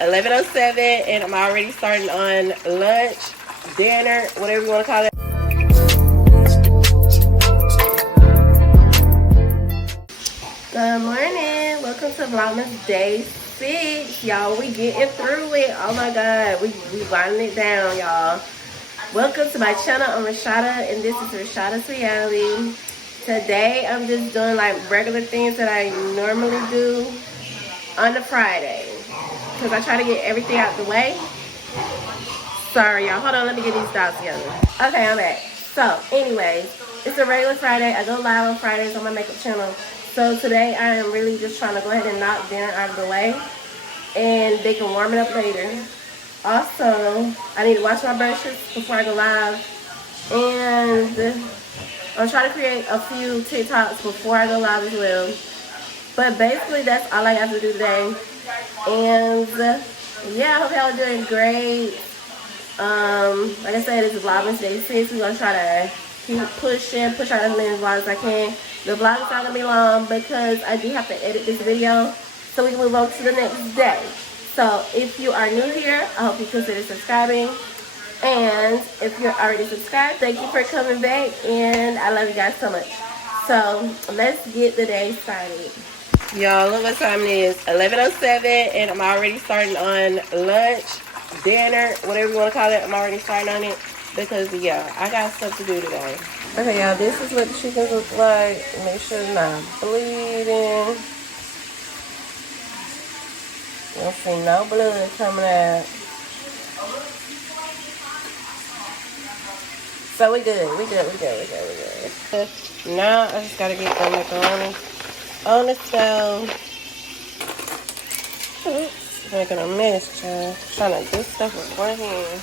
11:07 and I'm already starting on lunch, dinner, whatever you want to call it. Good morning. Welcome to Vlogmas Day 6. Y'all, we getting through it. Oh my God. We winding it down, y'all. Welcome to my channel. I'm Rashoda and this is Rashoda's Reality. Today I'm just doing like regular things that I normally do on a Friday. Because I try to get everything out the way. Sorry, y'all. Hold on. Let me get these dots together. Okay, I'm back. So, anyways, it's a regular Friday. I go live on Fridays on my makeup channel. So, today I am really just trying to go ahead and knock dinner out of the way. And they can warm it up later. Also, I need to wash my brushes before I go live. And I'm trying to create a few TikToks before I go live as well. But basically, that's all I got to do today. And yeah, I hope y'all are doing great. Like I said, it's Vlogmas Day 6. We're gonna try to keep push out as many vlogs as I can. The vlog is not gonna be long because I do have to edit this video so we can move on to the next day. So if you are new here, I hope you consider subscribing. And if you're already subscribed, thank you for coming back, and I love you guys so much. So let's get the day started. Y'all, look what time it is. 11:07 and I'm already starting on lunch, dinner, whatever you want to call it. I'm already starting on it because yeah, I got stuff to do today. Okay, y'all, this is what the chickens look like. Make sure it's not bleeding. You don't see no blood coming out. So we good. Now I just gotta get the macaroni on the stove. Oops, making a mess, child. Trying to do stuff with one hand.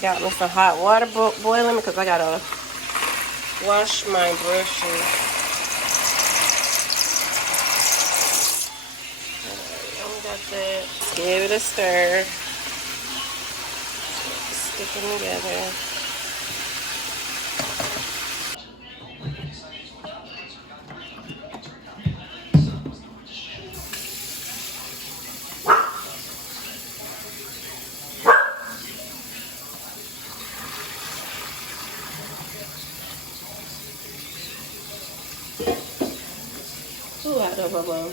Got me some hot water boiling because I gotta wash my brushes. Alright, got that. Let's give it a stir. Stick them together. Ooh, hot dog bubble.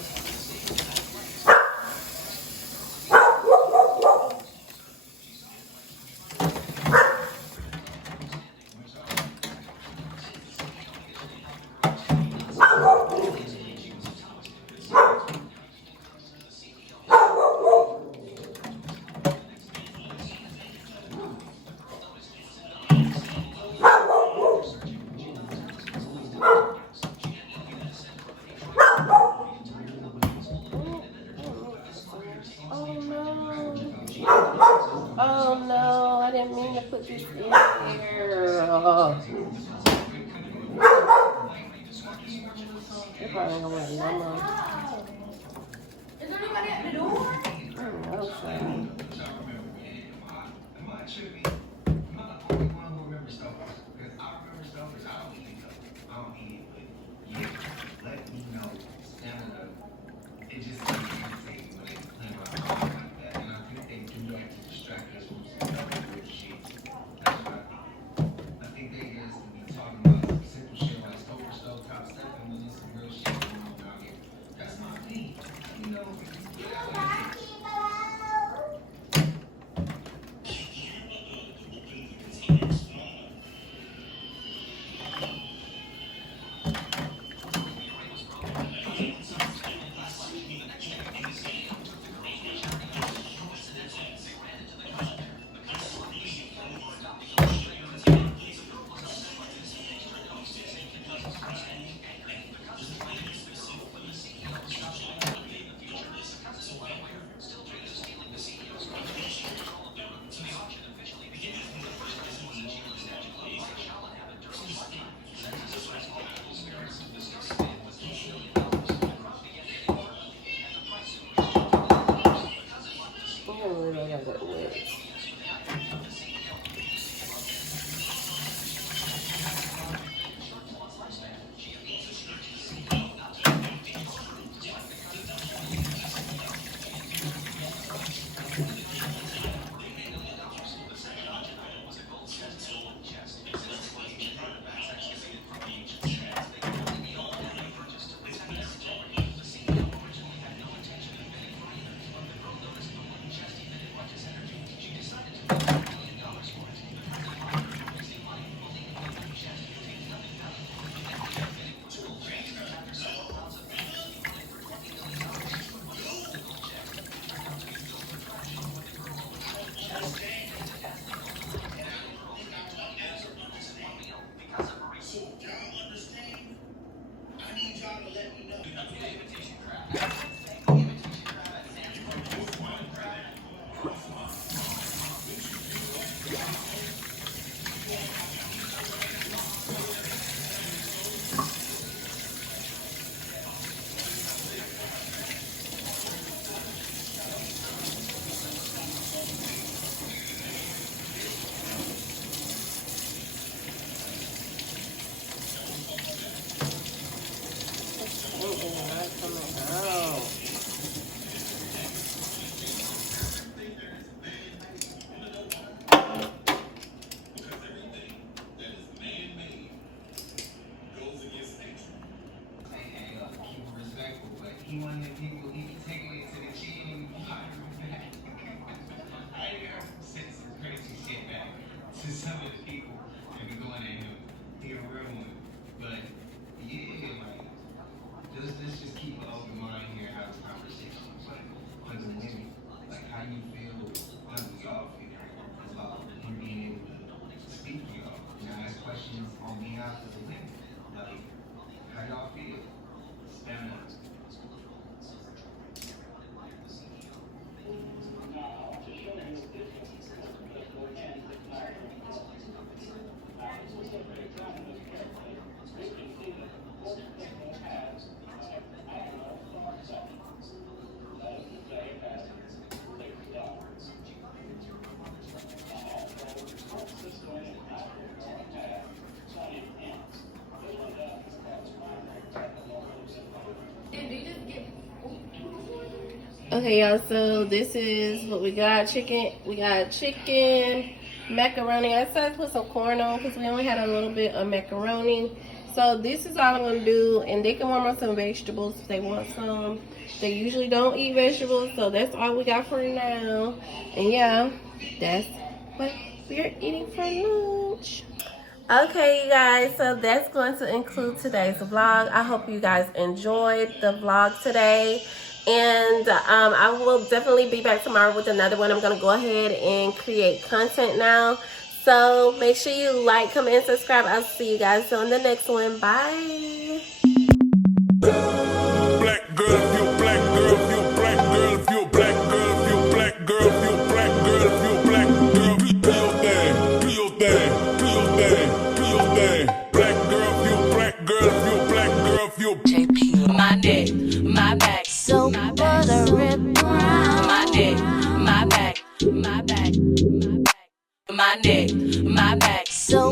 Oh no, I didn't mean to put this in here. Oh. They're probably gonna let Mama. Is there anybody at the door? I don't know, so. Okay, y'all, so this is what we got. We got chicken, macaroni. I decided to put some corn on because we only had a little bit of macaroni. So this is all I'm going to do, and they can warm up some vegetables if they want some. They usually don't eat vegetables, so that's all we got for now. And yeah, that's what we're eating for lunch. Okay, you guys, so that's going to include today's vlog. I hope you guys enjoyed the vlog today. And I will definitely be back tomorrow with another one. I'm going to go ahead and create content now. So make sure you like, comment, and subscribe. I'll see you guys on the next one. Bye. Black girl, if you black girl, if you black girl, if you black girl, if you black girl, if you black girl, if you black girl, do your thing, do your thing, do your thing, do your thing. Black girl, if you black girl, if you black girl, if you JP, my neck, my back, so buttery brown. My neck, my back, my back, my back, my neck, my back, so